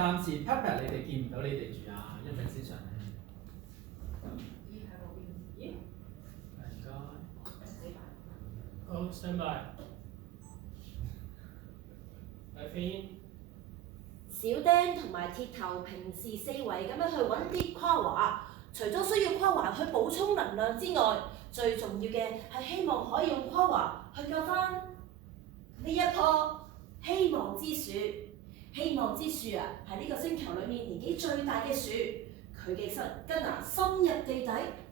暫時 Pepper 你哋見唔到你哋住啊，一陣先上嚟。咦喺嗰邊？咦？唔該。好 stand by。睇片。小釘同埋鐵頭平時四圍咁樣去揾啲誇華，除咗需要誇華去補充能量之外，最重要嘅係希望可以用誇華去救翻呢一棵希望之樹。希望之樹啊，係呢個星球裏面年紀最大嘅樹，佢嘅根啊深入地底，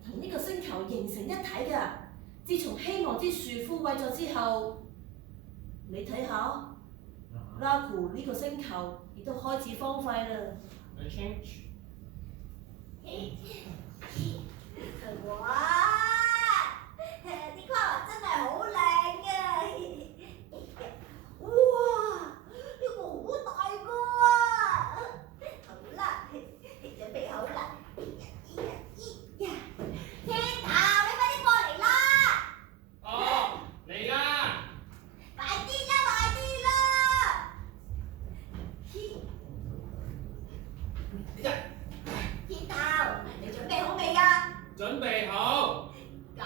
同呢個星球形成一體㗎。自從希望之樹枯萎咗之後，你睇下。拉庫呢個星球亦都開始荒廢啦。change。哇！啲花真係好靚嘅。哇！呢個好大個啊！好啦，準備好啦。天頭，你快啲過嚟啦！哦，嚟啦！快啲啦，快啲啦！天頭，你準備好未啊？準備好。咁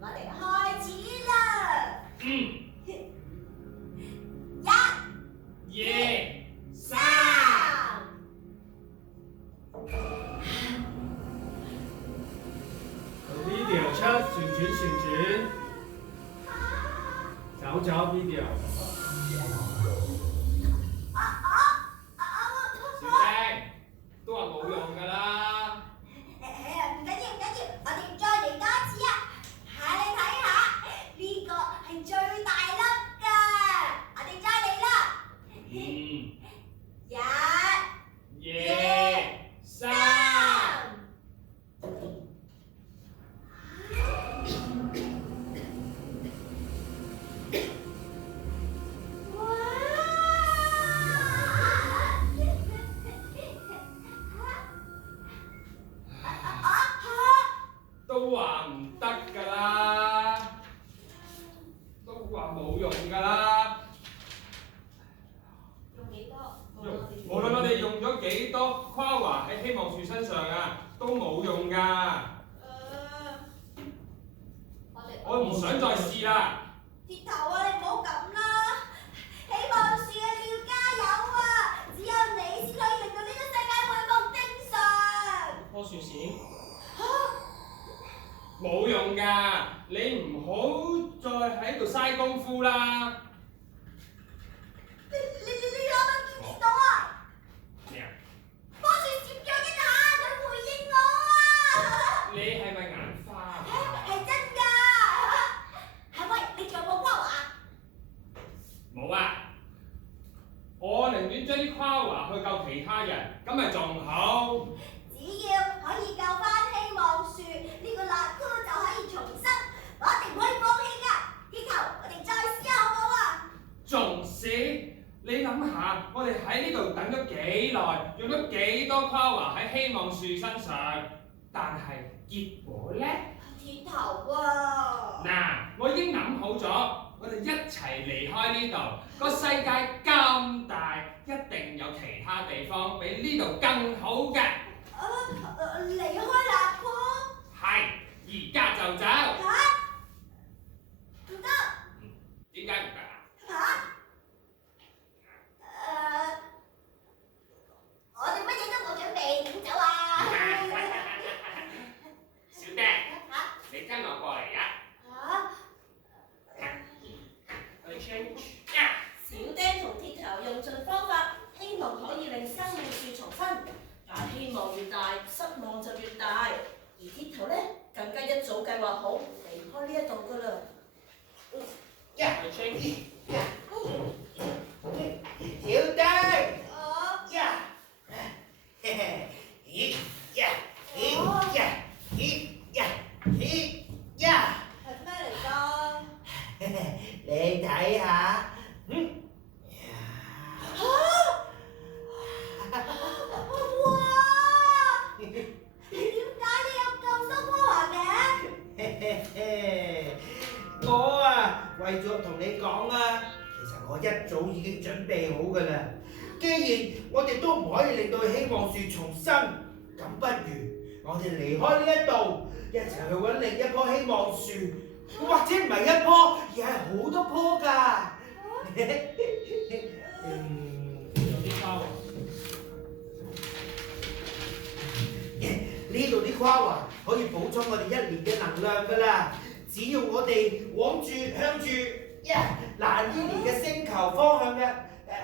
我哋開始啦！一、二、三。video 出，旋轉，走咗 video。小丁，都話冇用㗎啦。唔緊要，我哋再嚟多次啊！你睇下，呢個係最大粒㗎，我哋再嚟啦！一、二、三。都話唔得㗎啦，都話冇用㗎啦。用幾多？無論我哋用咗幾多誇華喺希望樹身上啊，都冇用㗎。我唔想再試啦。鐵頭啊，你唔好咁啦！希望樹啊，你要加油啊！只有你先可以令到呢個世界恢復正常。棵樹線冇用㗎，你唔好再喺度嘥功夫啦。你啱啱見唔見到啊？咩啊？棵樹閃咗一下，佢回應我啊！你係咪眼花啊？係真㗎！喂，你仲有冇誇華？冇啊！我寧願將啲誇華去救其他人，咁咪仲好。只要可以救翻希望樹，呢個辣椒就可以重生，我一定唔可以放棄㗎。鐵頭，我哋再試下好唔好啊？仲試？你諗下，我哋喺呢度等咗幾耐，用咗幾多誇華喺希望樹身上，但係結果呢？鐵頭啊！嗱，我已經諗好咗，我哋一齊離開呢度。個世界咁大，一定有其他地方比呢度更好嘅。離開辣椒？係，而家就走。唔得。點解唔得啊？我哋乜嘢都冇準備，點走啊？小丁，你跟我過嚟啊！去 change。小釘同鐵頭用盡方法，希望可以令生命樹重生。但希望越大，失望就越大。而鐵頭呢，更加一早計劃好離開呢一度㗎啦。去 change。小丁。係咩嚟㗎？你睇下。哇！點解你有咁多光環嘅？我啊，為咗同你講啊，其實我一早已經準備好㗎啦。既然我哋都唔可以令到希望樹重生，咁不如我哋離開呢一度，一齊去揾另一棵希望樹，或者唔係一棵，而係好多棵㗎。有啲花喎。呢度啲夸華可以補充我哋一年嘅能量㗎啦。只要我哋向住嗱呢年嘅星球方向嘅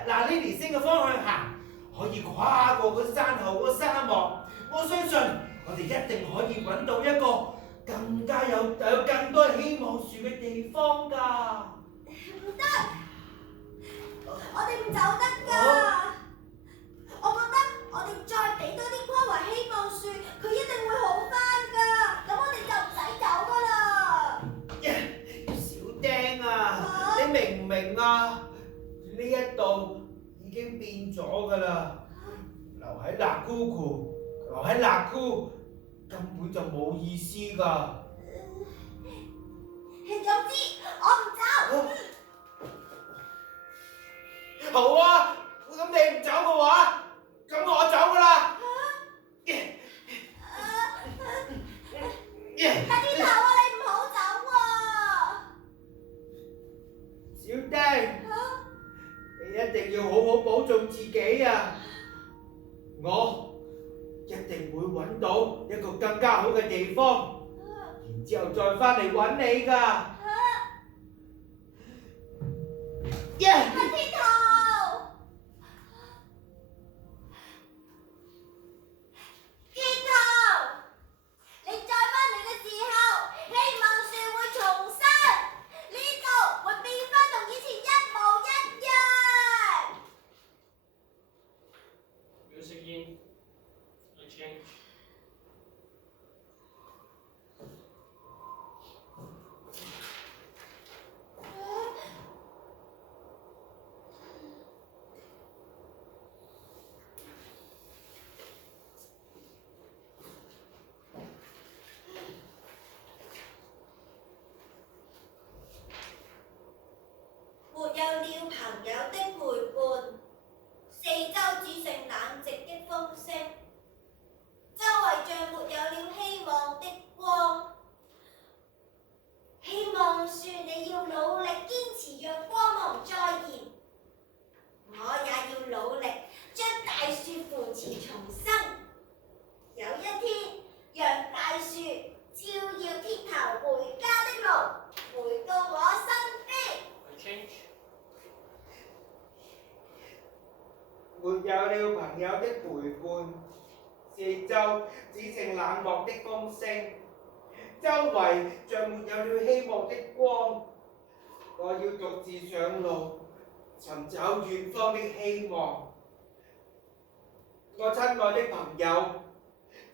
嗱呢年星嘅方向行，可以跨過個山後個沙漠。我相信我哋一定可以揾到一個更加有更多希望樹嘅地方㗎。唔得，我哋唔走得㗎。我覺得我哋再俾多啲光華希望樹，佢一定會好返㗎。咁我哋就唔使走㗎啦。小丁啊，你明唔明啊？呢一度已經變咗㗎啦，留喺納姑姑，留喺納姑根本就冇意思㗎。總之我唔走。好啊，咁你唔走嘅話，咁我走㗎啦。大啲頭啊，你唔好走喎。小丁，你一定要好好保重自己啊！我一定會揾到一個更加好嘅地方，然之後再翻嚟揾你㗎。大啲頭，天頭，你再返嚟嘅時候，希望樹會重生，呢度會變返同以前一模一樣。 Music in. I change. 沒有了朋友的陪伴，四周只剩冷寂的風聲，周圍像沒有了希望的光。希望樹你要努力堅持，讓光芒再現。我也要努力將大樹扶持重生。有一天，讓大樹照耀鐵頭回家的路，回到我身邊。I change. 沒有了朋友的陪伴，四周只剩冷漠的風聲，周圍像沒有了希望的光。我要獨自上路，尋找遠方的希望。我親愛的朋友，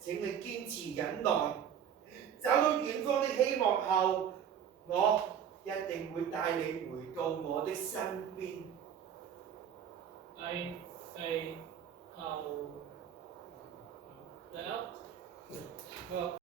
請你堅持忍耐，找到遠方的希望後，我一定會帶你回到我的身邊。I fade out.